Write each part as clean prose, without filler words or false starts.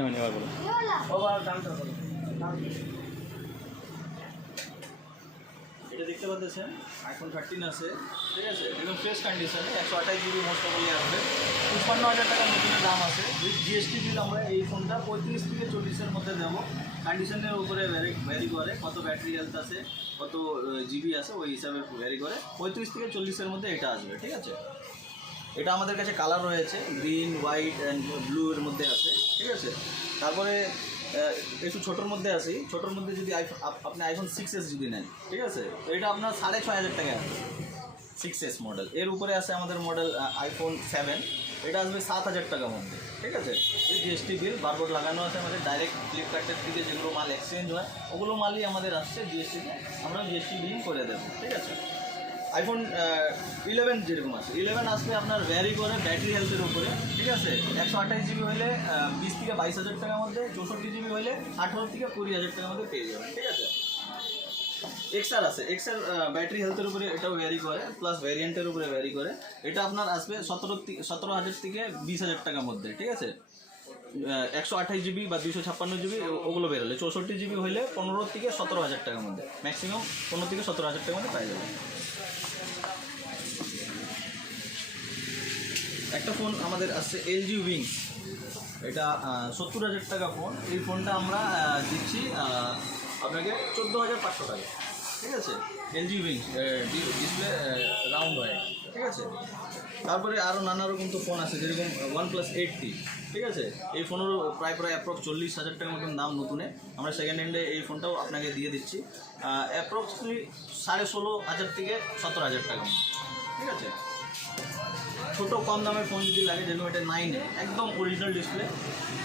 হয়নি আবার বলো। এটা দেখতে পাচ্ছেন আইফোন 13 আছে, ঠিক আছে, একদম ফ্রেশ কন্ডিশনে 128 জিবি মোস্ট প্রবাবলি আসবে। 55,000 টাকা নতুনের দাম আছে। উইথ জিএসটি বিল আমরা এই ফোনটা 35 থেকে 40-এর মধ্যে দেবো। কন্ডিশনের উপরে ভ্যারি করে, কত ব্যাটারি হেলথ আছে, কত জিবি আছে, ওই হিসাবে ভ্যারি করে। 35 থেকে 40-এর মধ্যে এটা আসবে, ঠিক আছে। এটা আমাদের কাছে কালার রয়েছে গ্রিন, হোয়াইট অ্যান্ড ব্লু এর মধ্যে আছে, ঠিক আছে। তারপরে একটু ছোটোর মধ্যে আসি। ছোটোর মধ্যে যদি আপনি আইফোন 6s যদি নেন, ঠিক আছে, তো এটা আপনার 6,500 টাকা আসবে 6s মডেল। এর উপরে আছে আমাদের মডেল আইফোন 7, এটা আসবে 7,000 টাকার মধ্যে, ঠিক আছে। এই জিএসটি বিল বারবোর্ড লাগানো আছে আমাদের। ডাইরেক্ট ফ্লিপকার্টের থেকে যেগুলো মাল এক্সচেঞ্জ হয় ওগুলো মালই আমাদের আসছে জিএসটিতে, আমরা জিএসটি বিল করে দেবো, ঠিক আছে। আইফোন 11 যেরকম আছে, 11 আসলে আপনার ভ্যারি করে ব্যাটারি হেলথের উপরে, ঠিক আছে। 128 জিবি হলে 20 থেকে 22,000 টাকার মধ্যে, 64 জিবি হলে 18 থেকে 20,000 টাকার মধ্যে পেয়ে যাবেন, ঠিক আছে। এক্সআর আছে, এক্সআর ব্যাটারি হেলথের উপরে এটাও ভ্যারি করে, প্লাস ভ্যারিয়েন্টের উপরে ভ্যারি করে। এটা আপনার আসবে 17,000 থেকে 20,000 টাকার মধ্যে, ঠিক আছে। 128 জিবি বা 256 জিবি ওগুলো বেরোলে। 64 জিবি হলে 15 থেকে 17,000 টাকার মধ্যে, ম্যাক্সিমাম 15 থেকে 17,000 টাকার মধ্যে পাই যাবেন। একটা ফোন আমাদের আসছে এলজি উইংস, এটা 70,000 টাকা ফোন। এই ফোনটা আমরা দিচ্ছি আপনাকে 14,500 টাকা, ঠিক আছে। এলজি উইংস ডিসপ্লে রাউন্ড হয়, ঠিক আছে। তারপরে আরও নানা রকম তো ফোন আছে, যেরকম OnePlus 8T, ঠিক আছে। এই ফোনেরও প্রায় অ্যাপ্রক্স 40,000 টাকার মতন দাম নতুনে। আমরা সেকেন্ড হ্যান্ডে এই ফোনটাও আপনাকে দিয়ে দিচ্ছি অ্যাপ্রক্সলি 16,500 থেকে 17,000 টাকা, ঠিক আছে। ছোটো কম দামের ফোন যদি লাগে, যেরকম এটা 9 একদম অরিজিনাল ডিসপ্লে,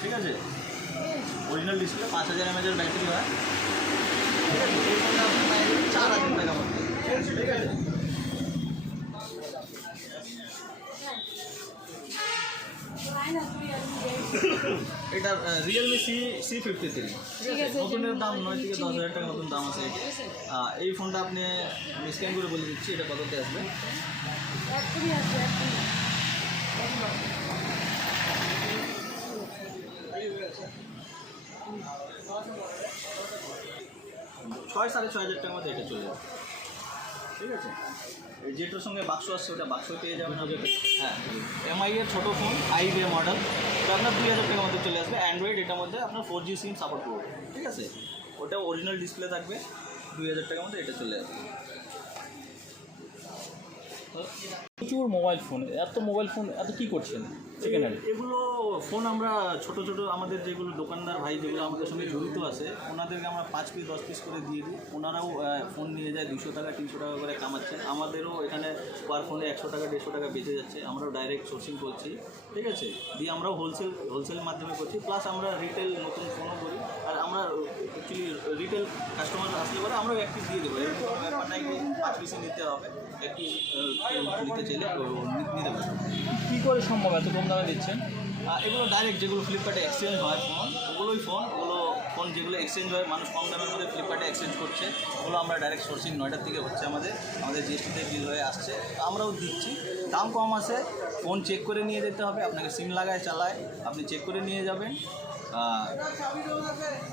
ঠিক আছে। অরিজিনাল ডিসপ্লে 5,000 mAh ব্যাটারি হয়, ঠিক আছে। এই ফোনটা আপনি পাই যাবেন 4,000 টাকার মধ্যে, ঠিক আছে। এটা রিয়েলমি C53, ঠিক আছে। নতুনের দাম 9 থেকে 10,000 টাকার মতন দাম আছে। এই ফোনটা আপনি স্ক্যান করে বলে দিচ্ছি এটা কততে আসবে। 6,500 টাকার মধ্যে এটা চলে যাবে, ঠিক আছে। যেটার সঙ্গে বাক্স আসছে ওটা বাক্স পেয়ে যাবেন। হ্যাঁ, MI এর ছোটো ফোন i মডেল, তো আপনার 2,000 টাকার মধ্যে চলে আসবে। অ্যান্ড্রয়েড এটার মধ্যে আপনার 4G সিম সাপোর্ট করবে, ঠিক আছে। ওটা অরিজিনাল ডিসপ্লে থাকবে, 2,000 টাকার মধ্যে এটা চলে আসবে। প্রচুর মোবাইল ফোন, এত মোবাইল ফোন এত কী করছেন সেকেন্ড হ্যান্ড? এগুলো ফোন আমরা ছোটো ছোটো আমাদের যেগুলো দোকানদার ভাই যেগুলো আমাদের সঙ্গে জড়িত আছে ওনাদেরকে আমরা 5 পিস 10 পিস করে দিয়ে দিই। ওনারাও ফোন নিয়ে যায় 200 টাকা 300 টাকা করে কামাচ্ছে। আমাদেরও এখানে পার ফোনে 100 টাকা 150 টাকা বেঁচে যাচ্ছে। আমরাও ডাইরেক্ট সোর্সিং করছি, ঠিক আছে। দিয়ে আমরাও হোলসেল মাধ্যমে করছি, প্লাস আমরা রিটেল নতুন ফোনও করি। আর আমরা অ্যাকচুয়ালি রিটেল কাস্টমার আসলে পরে আমরাও এক পিস দিয়ে দেবো। এরকম ব্যাপার নাই যে 5 পিসে নিতে হবে, এক পিস নিতে চাইলে নিতে পারবে। কী করে সম্ভব এত কম দামে দিচ্ছেন? এগুলো ডাইরেক্ট যেগুলো ফ্লিপকার্টে এক্সচেঞ্জ হয় ফোন, ওগুলোই ফোন যেগুলো এক্সচেঞ্জ হয়, মানুষ কম দামের মধ্যে ফ্লিপকার্টে এক্সচেঞ্জ করছে, ওগুলো আমরা ডাইরেক্ট সোর্সিং নয়টার থেকে হচ্ছে আমাদের জিএসটিতে বিল হয়ে আসছে, আমরাও দিচ্ছি। দাম কম আছে, ফোন চেক করে নিয়ে যেতে হবে আপনাকে। সিম লাগায় চালায় আপনি চেক করে নিয়ে যাবেন,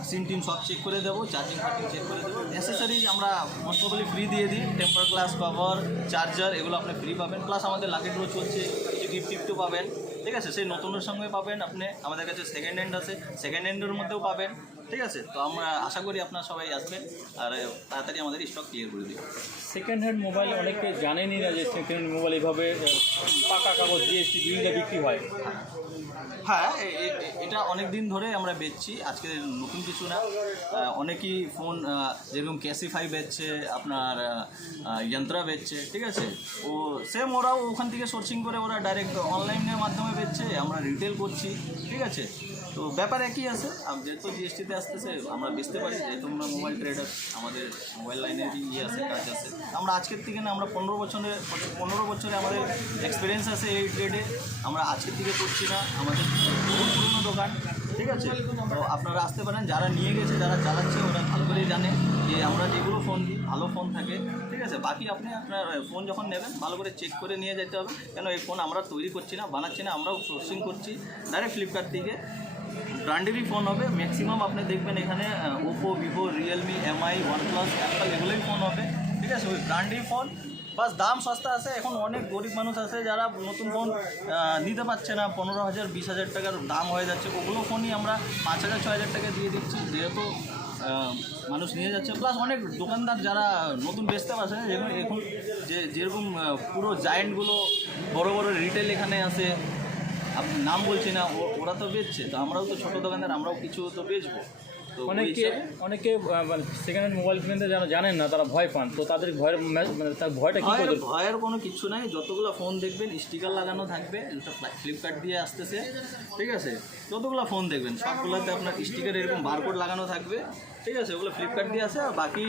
সিম টিম সব চেক করে দেবো, চার্জিং ফার্জিং চেক করে দেবো। অ্যাসেসরিজ আমরা মোস্ট প্রবলি ফ্রি দিয়ে দিই, টেম্পার গ্লাস, কভার, চার্জার, এগুলো আপনি ফ্রি পাবেন। প্লাস আমাদের লাকি ড্র চলছে, কিছু গিফটও পাবেন, ঠিক আছে। সেই নতুনের সঙ্গে পাবেন আপনি। আমাদের কাছে সেকেন্ড হ্যান্ড আছে, সেকেন্ড হ্যান্ডের মধ্যেও পাবেন, ঠিক আছে। তো আমরা আশা করি আপনারা সবাই আসবেন আর তাড়াতাড়ি আমাদের স্টক ক্লিয়ার করে দিই। সেকেন্ড হ্যান্ড মোবাইল অনেকে জানেনই না যে সেকেন্ড হ্যান্ড মোবাইল এইভাবে পাকা কাগজ জিএসটি বিলটা বিক্রি হয়। হ্যাঁ, এটা অনেক দিন ধরে আমরা বেচছি, আজকে নতুন কিছু না। অনেকেই ফোন যেরকম ক্যাসিফাই বেচছে, আপনার যন্ত্রা বেচছে, ঠিক আছে। সেম ওরাও ওখান থেকে সোর্সিং করে ওরা ডাইরেক্ট অনলাইনের মাধ্যমে বেচছে, আমরা রিটেল করছি, ঠিক আছে। তো ব্যাপার একই আছে, যেহেতু জিএসটিতে আসতেছে আমরা বেচতে পারি, যেহেতু আমরা মোবাইল ট্রেডার, আমাদের মোবাইল লাইনেরই আছে, কাজ আছে। আমরা আজকের থেকে না, আমরা 15 বছরে আমাদের এক্সপিরিয়েন্স আছে এই ট্রেডে। আমরা আজকের থেকে করছি না, আমাদের বহু পুরনো দোকান, ঠিক আছে। তো আপনারা আসতে পারেন, যারা নিয়ে গেছে, যারা চালাচ্ছে ওরা ভালো করেই জানে যে আমরা যেগুলো ফোন দিই ভালো ফোন থাকে, ঠিক আছে। বাকি আপনি আপনার ফোন যখন নেবেন ভালো করে চেক করে নিয়ে যেতে হবে, কেন এই ফোন আমরা তৈরি করছি না, বানাচ্ছি না, আমরাও সোর্সিং করছি ডাইরেক্ট ফ্লিপকার্ট থেকে। ব্র্যান্ডেরই ফোন হবে ম্যাক্সিমাম। আপনি দেখবেন এখানে Oppo, Vivo, Realme, MI, OnePlus, Apple এগুলোই ফোন হবে, ঠিক আছে? ওই ব্র্যান্ডেরই ফোন, বাস দাম সস্তা আছে। এখন অনেক গরিব মানুষ আছে যারা নতুন ফোন নিতে পারছে না, 15,000 20,000 টাকার দাম হয়ে যাচ্ছে, ওগুলো ফোনই আমরা 5,000 6,000 টাকা দিয়ে দিচ্ছি, যেহেতু মানুষ নিয়ে যাচ্ছে। প্লাস অনেক দোকানদার যারা নতুন বেচতে পারছে না, যেরকম এখন যেরকম পুরো জায়েন্টগুলো বড় বড় রিটেল এখানে আছে, আপনি নাম বলছি না, ওরা তো বেচছে, তো আমরাও তো ছোটো দোকানদার, আমরাও কিছু তো বেচবো। তো অনেকে সেকেন্ড হ্যান্ড মোবাইল কিনতে যারা জানেন না, তারা ভয় পান, তো তাদের ভয়ের মানে তার ভয়টা কী করে? ভয়ের কোনো কিছু নাই। যতগুলো ফোন দেখবেন স্টিকার লাগানো থাকবে, ফ্লিপকার্ট দিয়ে আসতেছে, ঠিক আছে? যতগুলো ফোন দেখবেন সবগুলোতে আপনার স্টিকার এরকম বারকোড লাগানো থাকবে, ঠিক আছে? ওগুলো ফ্লিপকার্ট দিয়ে আসে। আর বাকি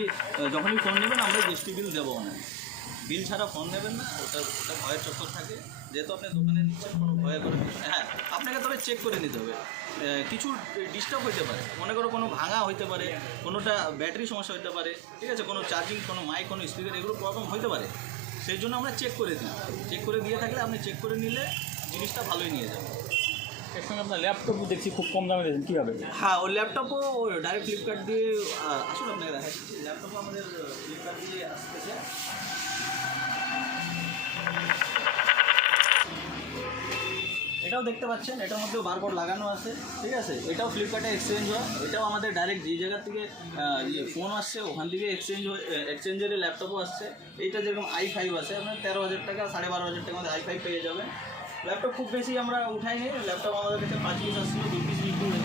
যখনই ফোন নেবেন আমরা জিএসটি বিল দেবো না, বিল ছাড়া ফোন নেবেন না, ওটা ভয়ের চক্কর থাকে। যেহেতু আপনি দোকানে নিচ্ছেন, কোনো ভয় করে হ্যাঁ, আপনাকে তবে চেক করে নিতে হবে। কিছু ডিস্টার্ব হইতে পারে, মনে করো কোনো ভাঙা হইতে পারে, কোনোটা ব্যাটারি সমস্যা হতে পারে, ঠিক আছে? কোনো চার্জিং, কোনো মাইক, কোনো স্পিকার, এগুলো প্রবলেম হইতে পারে। সেই জন্য আমরা চেক করে দিই। চেক করে দিয়ে থাকলে আপনি চেক করে নিলে জিনিসটা ভালোই নিয়ে যাবেন। এর সঙ্গে আপনার ল্যাপটপ দেখছি খুব কম দামে দিয়েছেন, কীভাবে? হ্যাঁ, ওই ল্যাপটপও ডাইরেক্ট ফ্লিপকার্ট দিয়ে আসুন, আপনাকে দেখাচ্ছি। ল্যাপটপও আমাদের ফ্লিপকার্ট দিয়ে আসতেছে। এটাও দেখতে পাচ্ছেন, এটার মধ্যেও বারকোড লাগানো আছে, ঠিক আছে? এটাও ফ্লিপকার্টে এক্সচেঞ্জ হয়। এটাও আমাদের ডাইরেক্ট যে জায়গার থেকে ফোন আসছে ওখান থেকে এক্সচেঞ্জের ল্যাপটপও আসছে। এইটা যেরকম i5 আছে, আপনার 13,000 টাকা 12,500 টাকার মধ্যে i5 পেয়ে যাবেন। ল্যাপটপ খুব বেশি আমরা উঠাই নি, ল্যাপটপ আমাদের কাছে 5 পিস আসছিল, 2 পিস বিক্রি হয়েছে।